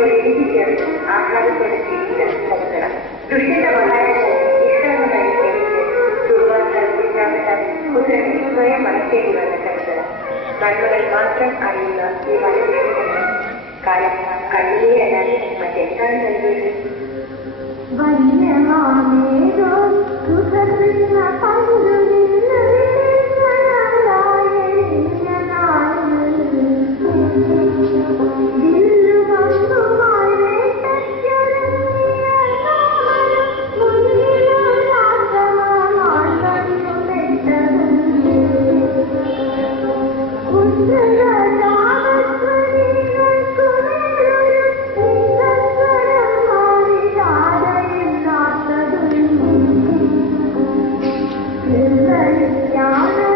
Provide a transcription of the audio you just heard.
രുചിയോട് ഇഞ്ചി ചേർത്ത് ആഹ്ലാദത്തോടെ ജീവിക്കാൻ ശ്രമിക്കണം. ദുഷ്യന്റെ മഹാരാജാവ് നിഷ്കളങ്കമായി സേവിച്ച് പുത്രനെ സ്വയം മനസ്സേണ്ടി വന്ന ചരിത്രം. നന്മകൾ മാത്രം അറിയുന്ന ഈ മനുഷ്യനെ കാലം കണ്ണിലേ അല്ലാതെ മറ്റെന്താണ് നൽകിയത്? Yeah.